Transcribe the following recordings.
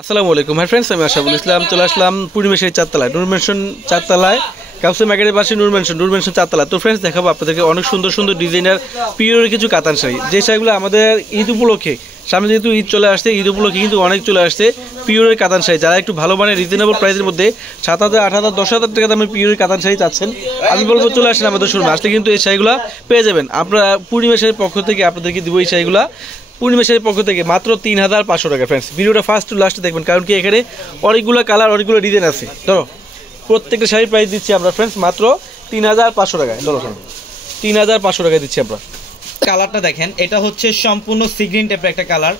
আসসালামু আলাইকুম hi friends, আমি আশাফুল ইসলাম চলে আসলাম পূর্ণিমেশের চারতলায়, নূর মেনশন চারতলায়, কাউসে মার্কেটের পাশে নূর মেনশন চারতলা। তো ফ্রেন্ডস, দেখাবো আপনাদেরকে অনেক সুন্দর সুন্দর ডিজাইনার পিওরের কিছু কাতান শাড়ি, যে শাড়িগুলো আমাদের ঈদ উপলক্ষে, সামনে যেহেতু ঈদ চলে আসছে, ঈদ উপলক্ষে কিন্তু অনেক চলে আসছে পিওরের কাতান শাড়ি। যারা একটু ভালো মানের রিজনেবল প্রাইসের মধ্যে 7,000, 8,000, 10,000 টাকা দামের পিওরের কাতান শাড়ি চাচ্ছেন, আমি বলবো চলে আসেন আমাদের শোরুমে। আসলে কিন্তু এই শাড়িগুলো পেয়ে যাবেন। আপনারা পূর্ণিমেশের পক্ষ থেকে আপনাদেরকে দিব এই শাড়িগুলো পূর্ণিমেশের পক্ষ থেকে মাত্র 3,500 টাকা। ফ্রেন্ডস, ভিডিওটা ফার্স্ট টু লাস্টে দেখবেন, কারণ কি এখানে অনেকগুলো কালার, অনেকগুলো ডিজাইন আছে। ধরো প্রত্যেকটা শাড়ির প্রাইস দিচ্ছি আমরা ফ্রেন্ডস মাত্র 3,500 টাকায়। ধরো 3,500 টাকায় দিচ্ছি আমরা। কালারটা দেখেন, এটা হচ্ছে সম্পূর্ণ সি গ্রিন টাইপের একটা colour,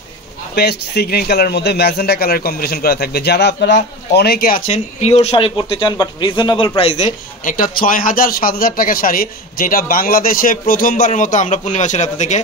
paste sea green colour মধ্যে ম্যাজেন্ডা কালার কম্বিনেশন করা থাকবে। যারা আপনারা অনেকে আছেন পিওর শাড়ি পরতে চান বাট রিজনেবল প্রাইসে, একটা 6,000 7,000 টাকার শাড়ি, যেটা বাংলাদেশে প্রথমবারের মতো আমরা পূর্ণিমা শাড়ি আপনাদেরকে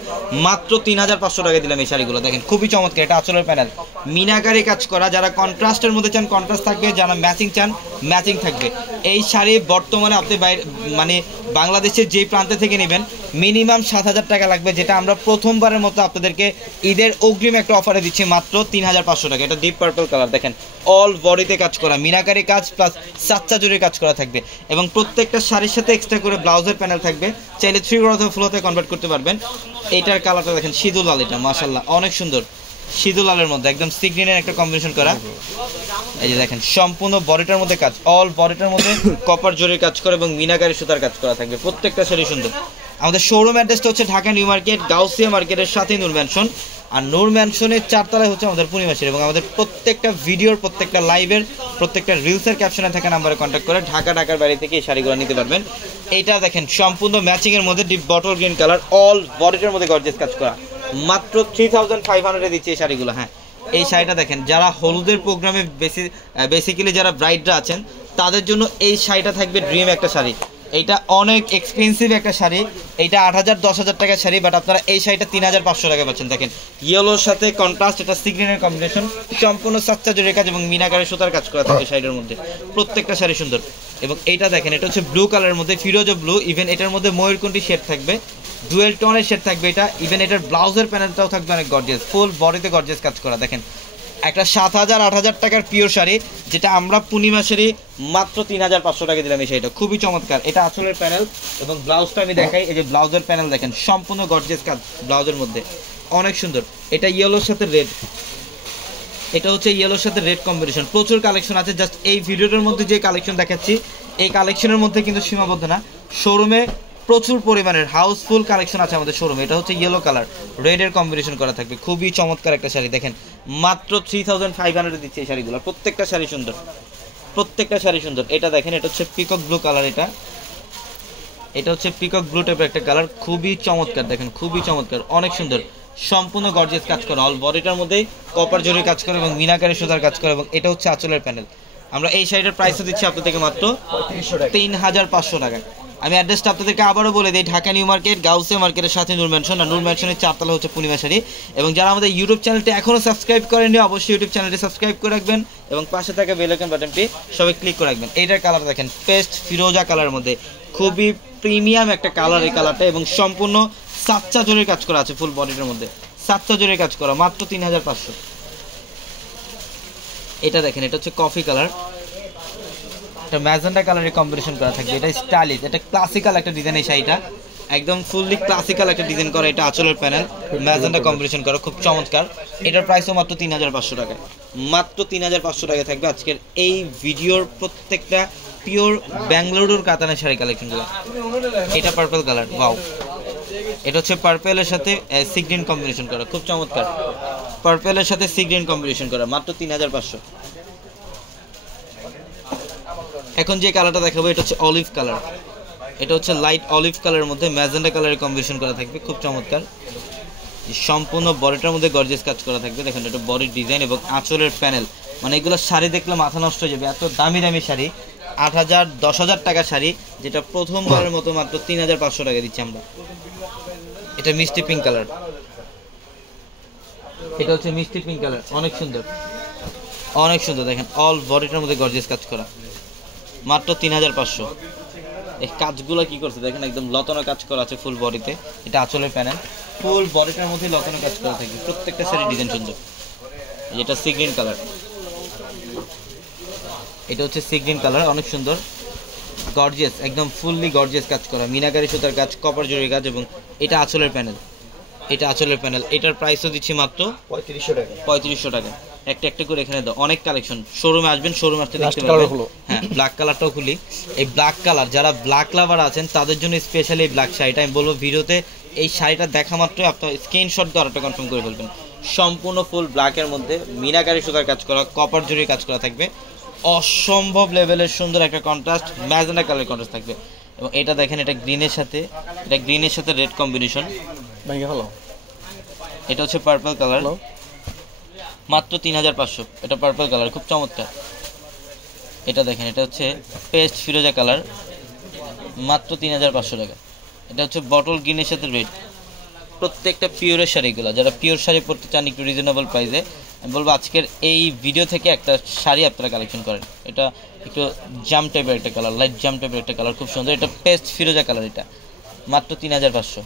মাত্র 3,500 টাকা দিলাম। এই শাড়িগুলো দেখেন খুবই চমৎকার, এটা আঁচলের প্যানেল মিনাকারি কাজ করা। যারা কন্ট্রাস্টের মধ্যে চান কন্ট্রাস্ট থাকবে, যারা ম্যাচিং চান ম্যাচিং থাকবে। এই শাড়ি বর্তমানে আপনি বাইরে মানে বাংলাদেশের যেই প্রান্তে থেকে নেবেন মিনিমাম 7,000 টাকা লাগবে, যেটা আমরা প্রথমবারের মতো আপনাদেরকে ঈদের অগ্রিম একটা অফারে দিচ্ছি মাত্র 3,500 টাকা। এটা ডিপ পার্পল কালার দেখেন, অল বডিতে কাজ করা, মিনাকারি কাজ প্লাস সাচ্চা জুড়ে কাজ করা থাকবে, এবং প্রত্যেকটা শাড়ির সাথে এক্সট্রা করে ব্লাউজের প্যানেল থাকবে। চাইলে 3 অথবা ফ্লোতে কনভার্ট করতে পারবেন। এইটার কালারটা দেখেন সিঁদুর লাল, এটা মাশাআল্লাহ অনেক সুন্দর, সিঁদুর লালের মধ্যে একদম সি গ্রিনের একটা কম্বিনেশন করা। এই যে দেখেন সম্পূর্ণ বডিটার মধ্যে কাজ, অল বডিটার মধ্যে কপার জরির কাজ করা এবং মিনাকারি সুতার কাজ করা থাকবে। প্রত্যেকটা শাড়ি সুন্দর। আমাদের শোরুম অ্যাড্রেসটা হচ্ছে ঢাকা নিউ মার্কেট, গাউসিয়া মার্কেটের সাথে নূর ম্যানশন। আর নূর ম্যানশনের 4তলায় হচ্ছে আমাদের পূর্ণিমা শাড়ি, এবং আমাদের প্রত্যেকটা ভিডিওর, প্রত্যেকটা লাইভের, প্রত্যেকটা রিলসের ক্যাপশনে থাকা নাম্বারে কন্ট্যাক্ট করে ঢাকার বাইরে থেকে এই শাড়িগুলো নিতে পারবেন। এইটা দেখেন সম্পূর্ণ ম্যাচিংয়ের মধ্যে deep bottle green colour, all বডিটার মধ্যে গর্জিয়াস কাজ করা, মাত্র 3,500 দিচ্ছে এই শাড়িগুলো। হ্যাঁ, এই শাড়িটা দেখেন, যারা হলুদের প্রোগ্রামে বেসিক্যালি যারা ব্রাইডরা আছেন তাদের জন্য এই শাড়িটা থাকবে ড্রিম একটা শাড়ি। এইটা অনেক এক্সপেন্সিভ একটা শাড়ি, এইটা 8,000 10,000 টাকার শাড়ি, বাট আপনারা এই শাড়িটা 3,500 টাকা পাচ্ছেন। দেখেন ইয়েলোর সাথে কন্ট্রাস্ট, এটা সি গ্রিনের কম্বিনেশন, সম্পূর্ণ সাচ্চা জরির কাজ এবং মিনাকারি সুতার কাজ করা থাকে শাড়ির মধ্যে। প্রত্যেকটা শাড়ি সুন্দর। এবং এইটা দেখেন, এটা হচ্ছে ব্লু কালারের মধ্যে, ফিরোজা ব্লু, ইভেন এটার মধ্যে ময়ূরকণ্ঠী শেড থাকবে, ডুয়েল টোনের শেড থাকবে এটা। ইভেন এটার ব্লাউজের প্যানেলটাও থাকবে অনেক গর্জিয়াস, ফুল বডিতে গর্জিয়াস কাজ করা। দেখেন একটা 7,000 8,000 টাকার পিওর শাড়ি, যেটা আমরা পূর্ণিমা শাড়ি মাত্র 3,500 টাকা দিলাম। এই শাড়িটা খুবই চমৎকার। এটা আঁচলের প্যানেল এবং ব্লাউজটা আমি দেখাই। এই যে ব্লাউজের প্যানেল দেখেন, সম্পূর্ণ গর্জিয়াস কাজ ব্লাউজের মধ্যে, অনেক সুন্দর। এটা ইয়েলোর সাথে রেড, এটা হচ্ছে ইয়েলোর সাথে রেড কম্বিনেশন। প্রচুর কালেকশন আছে, জাস্ট এই ভিডিওটার মধ্যে যে কালেকশন দেখাচ্ছি এই কালেকশনের মধ্যে কিন্তু সীমাবদ্ধ না। শোরুমে প্রচুর পরিমাণের হাউসফুল কালেকশন আছে আমাদের শোরুমে। এটা হচ্ছে ইয়েলো কালার, রেডের কম্বিনেশন করা থাকবে, খুবই চমৎকার একটা শাড়ি। দেখেন মাত্র 3,500 দিচ্ছে এই শাড়িগুলো। প্রত্যেকটা শাড়ি সুন্দর, প্রত্যেকটা শাড়ি সুন্দর। এটা দেখেন, এটা হচ্ছে পিকক ব্লু কালার, এটা হচ্ছে পিকক ব্লু টাইপের একটা কালার, খুবই চমৎকার। দেখেন খুবই চমৎকার, অনেক সুন্দর, সম্পূর্ণ গর্জিয়াস কাজ করা, অল বডিটার মধ্যে কপার জরির কাজ করে এবং মিনাকারি সুতার কাজ করে, এবং এটা হচ্ছে আঁচলের প্যানেল। আমরা এই শাড়িটার প্রাইসও দিচ্ছি আপনাদেরকে মাত্র 3,500 টাকায়। আমি অ্যাড্রেসটা আপনাদেরকে আবারও বলে দিই, ঢাকা নিউ মার্কেট, গাউসিয়া মার্কেটের সাথে নূর ম্যানশন, আর নূর ম্যানশনের 4তলা হচ্ছে পূর্ণিমা শাড়ি। এবং যারা আমাদের ইউটিউব চ্যানেলটি এখনও সাবস্ক্রাইব করেননি, অবশ্যই ইউটিউব চ্যানেলটি সাবস্ক্রাইব করে রাখবেন এবং পাশে থাকা বেল আইকন বাটনটি সবাই ক্লিক করে রাখবেন। এইটার কালার দেখেন, পেস্ট ফিরোজা কালারের মধ্যে, খুবই প্রিমিয়াম একটা কালার এই কালারটা, এবং সম্পূর্ণ সাচ্চা জরির কাজ করা আছে ফুল বডিটার মধ্যে, সাচ্চা জরির কাজ করা, মাত্র 3,500। এটা দেখেন, এটা হচ্ছে কফি কালার, এটা ম্যাজেন্ডা কালারের কম্বিনেশন করা থাকবে। এটা স্টাইলিশ, এটা ক্লাসিক্যাল একটা ডিজাইন। এই শাড়িটা একদম ফুললি ক্লাসিক্যাল একটা ডিজাইন করা, এটা আঁচলের প্যানেল ম্যাজেন্ডা কম্বিনেশন করা, খুব চমৎকার। এটার প্রাইসও মাত্র 3,500 টাকা, মাত্র 3,500 টাকা থাকবে আজকের এই ভিডিওর প্রত্যেকটা পিওর ব্যাঙ্গালুরুর কাতানের শাড়ি কালেকশনগুলো। এটা পার্পল কালার, ওয়াও, এটা হচ্ছে পার্পেলের সাথে সি গ্রিন কম্বিনেশন করা, খুব চমৎকার। পার্পেলের সাথে সি গ্রিন কম্বিনেশন করা, মাত্র 3,500। এখন যে কালারটা দেখাবো এটা হচ্ছে অলিভ কালার, এটা হচ্ছে লাইট অলিভ কালারের মধ্যে ম্যাজেন্ডা কালারের কম্বিনেশন করা থাকবে, খুব চমৎকার। সম্পূর্ণ বডিটার মধ্যে গর্জিয়াস কাজ করা থাকবে। দেখেন এটা বডির ডিজাইন এবং আঁচলের প্যানেল, মানে এগুলো শাড়ি দেখলে মাথা নষ্ট হয়ে যাবে, এত দামি দামি শাড়ি। 8,000 10,000 টাকার শাড়ি, যেটা প্রথমবারের মতো মাত্র 3,500 টাকা দিচ্ছি আমরা। এটা মিষ্টি পিঙ্ক কালার, এটা হচ্ছে মিষ্টি পিঙ্ক কালার, অনেক সুন্দর, অনেক সুন্দর। দেখেন অল বডিটার মধ্যে গর্জিয়াস কাজ করা, মাত্র 3,500। এই কাজগুলো কি করছে দেখেন, একদম লতানো কাজ করা আছে ফুল বডিতে। এটা আঁচলের প্যানেল, ফুল বডিটার মধ্যে লতানো কাজ করা থাকবে, প্রত্যেকটা শাড়ি ডিজাইন সুন্দর। এটা সি গ্রিন কালার, এটা হচ্ছে সি গ্রিন কালার, অনেক সুন্দর গর্জিয়াস, একদম ফুললি গর্জিয়াস কাজ করা, মিনাকারি সুতার কাজ, কপার জরির কাজ, এবং এটা আঁচলের প্যানেল, এটা আঁচলের প্যানেল। এটার প্রাইসও দিচ্ছি মাত্র 3500 টাকা। একটা একটা করে এখানে দাও, অনেক কালেকশন। শোরুমে আসবেন, শোরুমে আসতে দেখতে পাবেন। হ্যাঁ, ব্ল্যাক কালারটাও খুলি। এই ব্ল্যাক কালার, যারা ব্ল্যাক লাভার আছেন তাদের জন্য স্পেশালি এই ব্ল্যাক শাড়িটা। আমি বলবো ভিডিওতে এই শাড়িটা দেখা মাত্রই আপনার স্ক্রিনশট দিয়ে অর্ডারটা কনফার্ম করে ফেলবেন। সম্পূর্ণ ফুল ব্ল্যাকের মধ্যে মিনাকারি সুতার কাজ করা, কপার জরির কাজ করা থাকবে, অসম্ভব লেভেলের সুন্দর একটা কন্ট্রাস্ট, ম্যাজেন্টা কালার কন্ট্রাস্ট থাকবে। এবং এটা দেখেন, এটা গ্রিনের সাথে, এটা গ্রিনের সাথে রেড কম্বিনেশন। এটা হচ্ছে পার্পল কালার, মাত্র 3500। এটা পার্পল কালার, খুব চমৎকার। এটা দেখেন, এটা হচ্ছে পেস্ট ফিরোজা কালার, মাত্র 3500 টাকা। এটা হচ্ছে বটল গ্রিনের সাথে রেড। প্রত্যেকটা পিওরের শাড়িগুলো, যারা পিওর শাড়ি পরতে চান একটু রিজনেবল প্রাইসে, আমি বলবো আজকের এই ভিডিও থেকে একটা শাড়ি আপনারা কালেকশন করেন। এটা একটু জাম টাইপের একটা কালার, লাইট জাম টাইপের একটা কালার, খুব সুন্দর। এটা পেস্ট ফিরোজা কালার, এটা মাত্র 3500।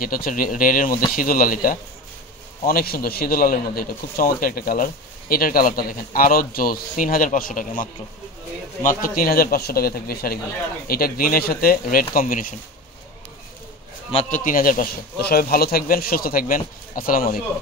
যেটা হচ্ছে রেডের মধ্যে সিঁদুর লাল, এটা অনেক সুন্দর, সিঁদুর লালের মধ্যে এটা খুব চমৎকার একটা কালার। এটার কালারটা দেখেন, আরও জোস, 3500 টাকা মাত্র, মাত্র 3500 টাকা থাকবে এই শাড়িগুলো। এটা গ্রিনের সাথে রেড কম্বিনেশন, মাত্র 3500। তো সবাই ভালো থাকবেন, সুস্থ থাকবেন। আসসালামু আলাইকুম।